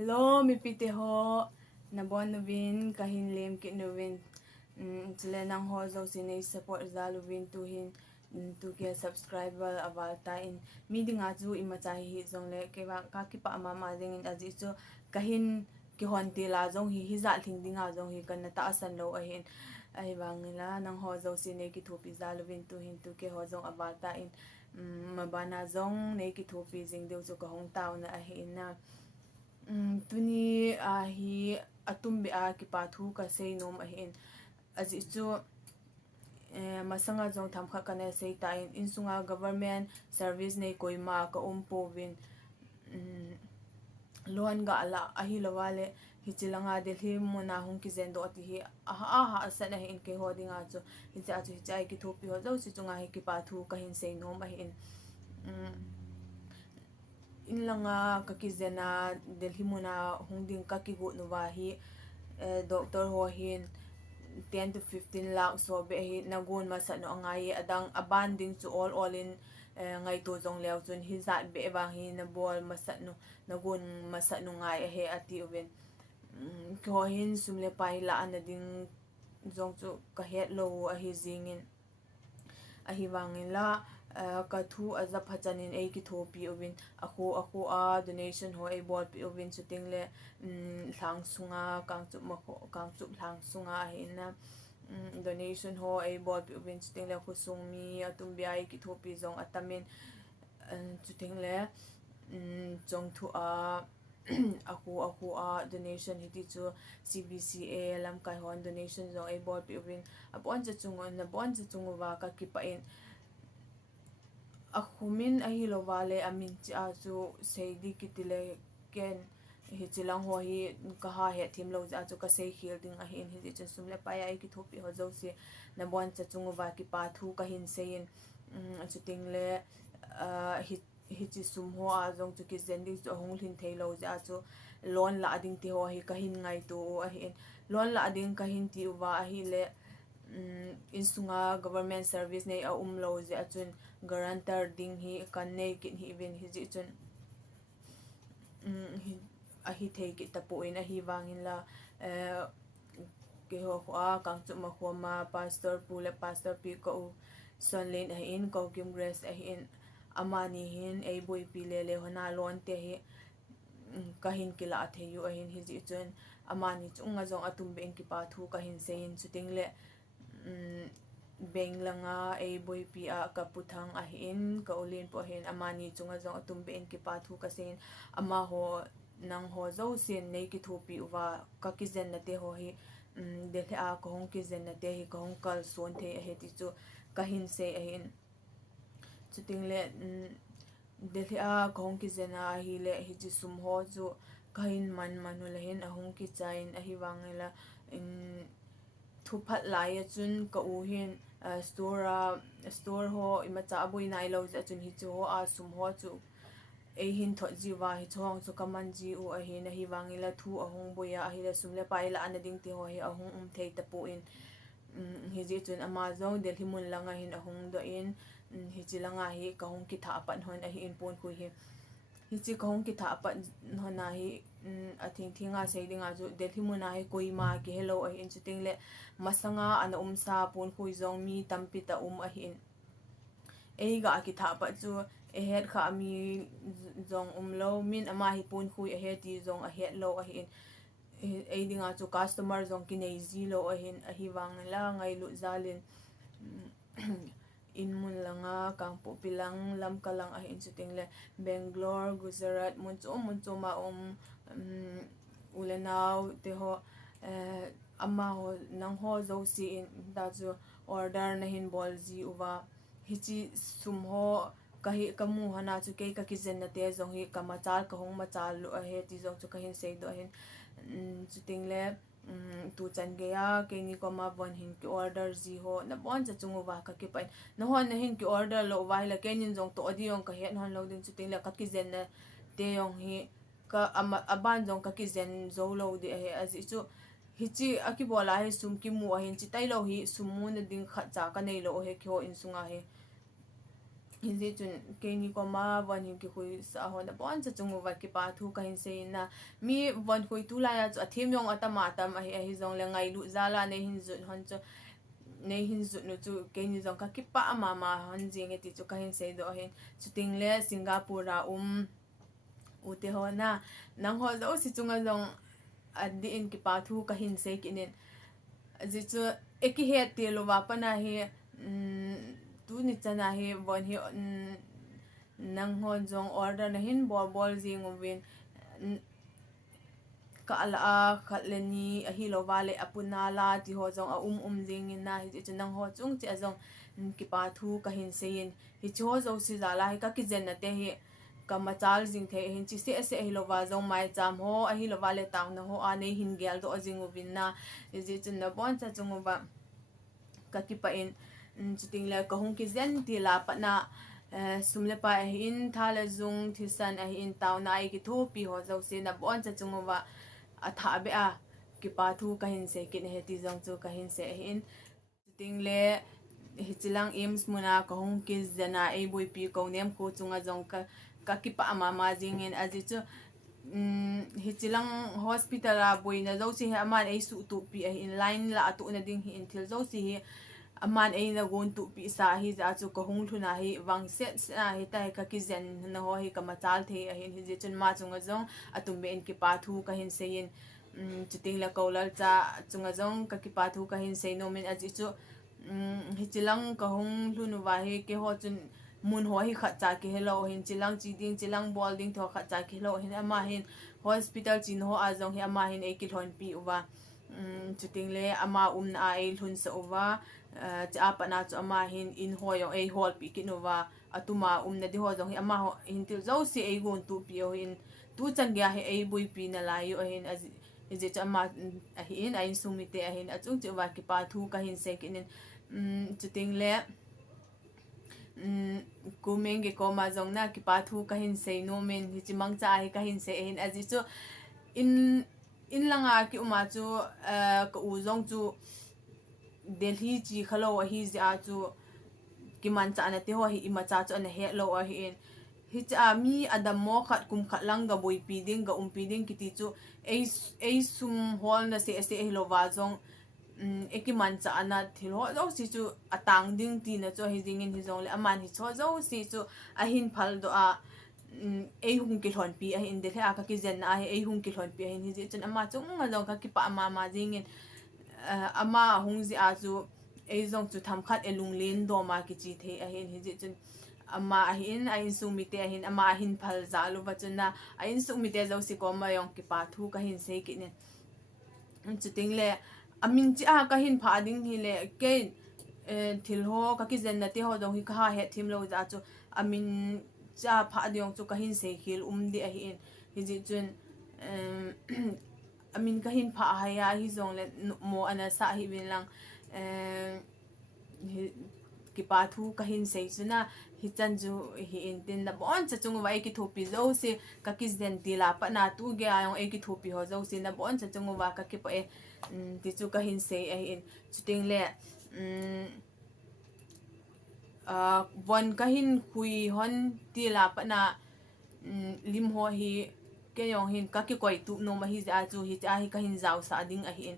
Hello, mi pite ho. Nabon nubin kahin lem kit nubin. Sila nang ho zo sinay support za lubin tuhin tu ke subscriber aval ta in mi dinga chu imachahi zong le ke ba ka ki pa ma ma ding in aji chu kahin ki hon ti la zong hi za thing dinga zong hi kan ta asan lo a hin ai bangila nang ho zo sinay ki thupi za lubin tuhin tu ke ho zong aval ta in mabana zong ne ki thupi jing deu chu ka hong taw na a hin na tuni hi atumbi ki pathu ka sei nom a hin aji chu masanga jong tham kha kana sei ta in sunga government service nei koima ka povin loan ga ala ahi lawale hi chilanga delhi mona hung ki zendo ati hi aha asana hin ke hodinga chu hi cha chu hi chai ki thopi ho zo si chunga hi ki pathu ka hin sei nom a hin in langa kakizena delhi muna hungding kakigu nuwa hi doctor ho hin 10 to 15 lakh so be hi nagun masa no ngai adang abanding to all in ngai to jong lew chun hi zat be ba hi na bol masa no nagun masa no ngai he ati uben ko hin sumle pai la anading jong chu ka het lo a hi jingin a hi wangin la ka thu aza phachanin ei ki thopi ubin aku a donation ho ei bol pi ubin chuting le thlang sunga kang chup thlang sunga hina donation ho ei bol pi ubin chuting le khu sungmi atum biai ki thopi zong atamin chuting le chong thu a aku a donation hiti chu CBCA lam kai hon donation zong ei bol pi ubin apon cha chungon na bon cha chungwa ka ki pa in akhumin ahi lovale amin cha chu seidi kitile ken hi chilang ho hi ka ha he thim lo ja chu ka sei khil ding a hin hi chu sumle pa ai ki thopi ho zo si na bon cha chungwa ki pa thu ka hin sein chuting le hi chi sum ho a jong chu ki zending chu hong lhin thei lo ja chu loan la ding ti ho hi ka hin ngai tu a hin loan la ding ka hin ti wa a hi le in sunga government service nei a lo je achun guarantor ding hi kan nei kin hi bin hi ji chun a hi thei ki tapo in a hi wangin la ke ho a kang chu ma ho ma pastor pule pastor pi ko sonlen a in ko kim grace a in amani hin ei boi pi le hona lon te hi kahin kila theyu a hin hi ji chun amani chunga jong atum ben ki pa thu ka hin sein chuting le beng langa ei boi pi a ka puthang a hin ka ulin po hin amani chunga jong atum ben ki pa thu ka sein ama ho nang ho zo sin nei ki thu pi wa ka ki zen na te ho hi de the a ko hong ki zen na te hi ko hong kal son the a he ti chu ka hin se a hin chuting le de the a ko hong ki zen a hi le hi chi sum ho chu ka hin manu le hin a hong ki chain a hi wangela in thuphat lai chun ka u hin store ho imacha boi nai lo ja chun hi chu ho a sum ho chu ei hin tho jiwa hi chong chu kaman ji u a hi na hi wangila thu a hong boya a hi la sumle pai la anading ti ho hi a hong thei tapu in hi ji chun amazon delhi mun langa hin a hong do in hi chilanga hi ka hong ki tha pan hon a hi in pon khu hi hi chi ka hong ki tha pan hona hi a thinga sei dinga chu delhi mun a hi koima ki hello a hin chuting le masanga an sa pon khui zong mi tampi ta a hin ei ga ki tha pa chu e het kha mi zong lo min ama hi pon khui a he ti zong a het lo a hin ei dinga chu customer zong ki nei zi lo a hin a hi wang la ngai lu zalin in mun langa kang po pilang lam kalang a hin chuting le Bangalore Gujarat mun chu ma ulenau te ho ama ho nang ho zo si in da chu order na hin bol ji uwa hichi sum ho kahi kamu hana chu ke ka kizen na te zong hi kamachal ka hong machal lu a he ti zong chu kahin sei do hin chuting le tu chan ge ya ke ni ko ma bon hin ki order ji ho na bon cha chungu wa ka ki pai na hon na hin ki order lo wa la ke nin jong to adi yong ka he hon lo din chuting le ka kizen na te yong hi ka aban jong ka kizen zo lo de he azi chu hichi akibola he sum ki mu a hin chi tai lo hi sumu na ding kha cha ka nei lo he kyo in sunga he Hindi chun ke ni ko ma van hi ki hui sa ho na bon cha chung wa ki pa thu ka hin se na mi van hui tu la ya chu athim yong atama tam a hi zong le ngai lu za la ne hin zu hon chu ne hin zu nu chu ke ni zong ka ki pa ma ma hon jing e ti chu ka hin se do hin chu ting le Singapore ra u te ho na nang ho zo si chunga zong a di in ki pa thu ka hin se ki nen ji chu eki he te lo wa pa na hi tu ni chana hi von hi nang hon jong order na hin bol jing win ka ala khatleni a hi lo wale apuna la ti ho jong a jing in na hi chu nang ho chung chi a jong ki pa thu ka hin sein hi chu zo si za la hi ka ki jen na te hi ka machal jing the hin chi se se hi lo wa jong mai cham ho a hi lo wale taw na ho a nei hin gel do jing win na ji chu na bon cha chung ba ka ki pa in chuting la ka hung ki zen ti la pa na sumle pa hin thala zung thisan a hin taw na ai ki thu pi ho zo se na bon cha chung wa a tha be a ki pa thu ka hin se ki ne ti zong chu ka hin se hin chuting le hi chilang aims muna ka hung ki zena ai boi pi ko nem ko chunga zong ka ki pa ma jing in aji chu hi chilang hospital a boi na zo si ha man ai su tu pi a in line la atu na ding hi in thil zo si hi aman ai na gon tu pi sa hi za chu ko hung thuna hi wang set na hi ta ka ki zen na ho hi ka machal the a hin hi je chun ma chunga zong atum be in ki pa thu ka hin se in chuting la kolal cha chunga zong ka ki pa thu ka hin se no min aji chu hi chilang ka hung hlunu wa hi ke ho chun mun ho hi khat cha ki hello hin chilang chi ding chilang bol ding tho khat cha ki hello hin ama hin hospital chin ho a zong hi ama hin e ki thon pi uwa chuting le ama na ai hlun sa uwa cha pa na chu ama hin in ho yo ei hol pi ki nuwa atuma na di ho jong hi ama ho hin til zo si ei gon tu pi o hin tu chan gya he ei bui pi na lai o hin az je cha ama a hin ai sumite a hin a chung chu wa ki pa thu ka hin se ki nin chuting le kumeng ge ko ma jong na ki pa thu ka hin se no men hi chi mang cha hi ka hin se hin aji chu in langa ki uma chu ka u jong chu Delhi chi khalo hi ja chu ki man cha na te ho hi ima cha chu na he lo a hi in hi cha mi adam mo khat kum khat lang ga boi pi ding ga pi ding ki ti chu ei sum hol na se se hi lo wa jong eki man cha ana thil ho zo si chu atang ding ti na chu hi ding in hi jong le aman hi cho zo si chu a hin phal do a ei hung ki thon pi a hin de kha ka ki zen a ei hung ki thon pi a hin hi chen ama chung ma jong ka ki pa ma jing in ama hung zi a chu ei zong chu tham khat elung len do ma ki chi the a hin hi ji chun ama hin a hin su mi te hin ama hin phal za lu ba chun na a hin su mi te zo si ko ma yong ki pa thu ka hin se ki ne chu ting le amin chi a ka hin pha ding hi le ke thil ho ka ki zen na te ho dong hi kha he thim lo za chu amin cha pha diong chu ka hin se khil di a hin hi ji chun amin ka hin pha ha ya hi zong le mo ana sa hi bin lang ki pa thu ka hin se chuna hi chan ju hi in tin na bon cha chung wa ki thopi zo se ka ki zen ti la pa na tu ge ayong e ki thopi ho zo se na bon cha chung wa ka ki pa e ti chu ka hin se a in chuting le bon ka hin hui hon ti la pa na lim ho hi ke yong hin ka ki koi tu no ma hi ja chu hi cha hi ka hin zau sa ding a hin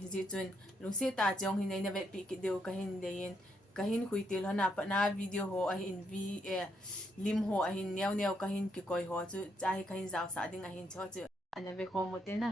hi ji chun lu se ta chong hin nei na ve pi ki deu ka hin de yin ka hin hui til hana pa na video ho a hin lim ho a hin neu ka hin ki koi ho chu cha hi ka hin zau sa ding a hin cho chu ana ve ko mo te na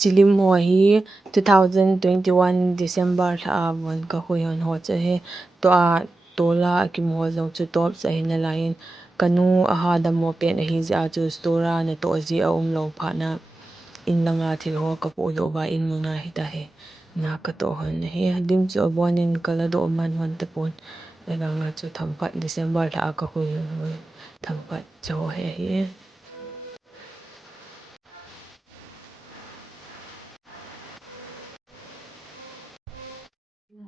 chilim ho hi 2021 December tha bon ka hui hon ho che he to a tola kim ho zo chu top sa hin la in kanu a ha da mo pen hi ja chu stora na to ji a lo pha na in langa thil ho ka pu do ba in mu na hi ta he na ka to hon he dim chu bonin kala do man hon te pon la nga chu tham phat December tha ka hui tham phat cho he hi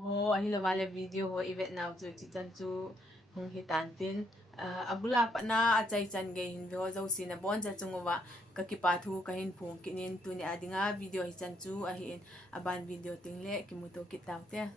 ho ahi la wale video ho event now chu chi chan chu hung hi tan tin abula pa na achai chan ge hin ho zo sin a bon cha chung wa ka ki pa thu ka hin phung kinin tu ni adinga video hi chan chu ahi in aban video ting le ki mu to ki taw te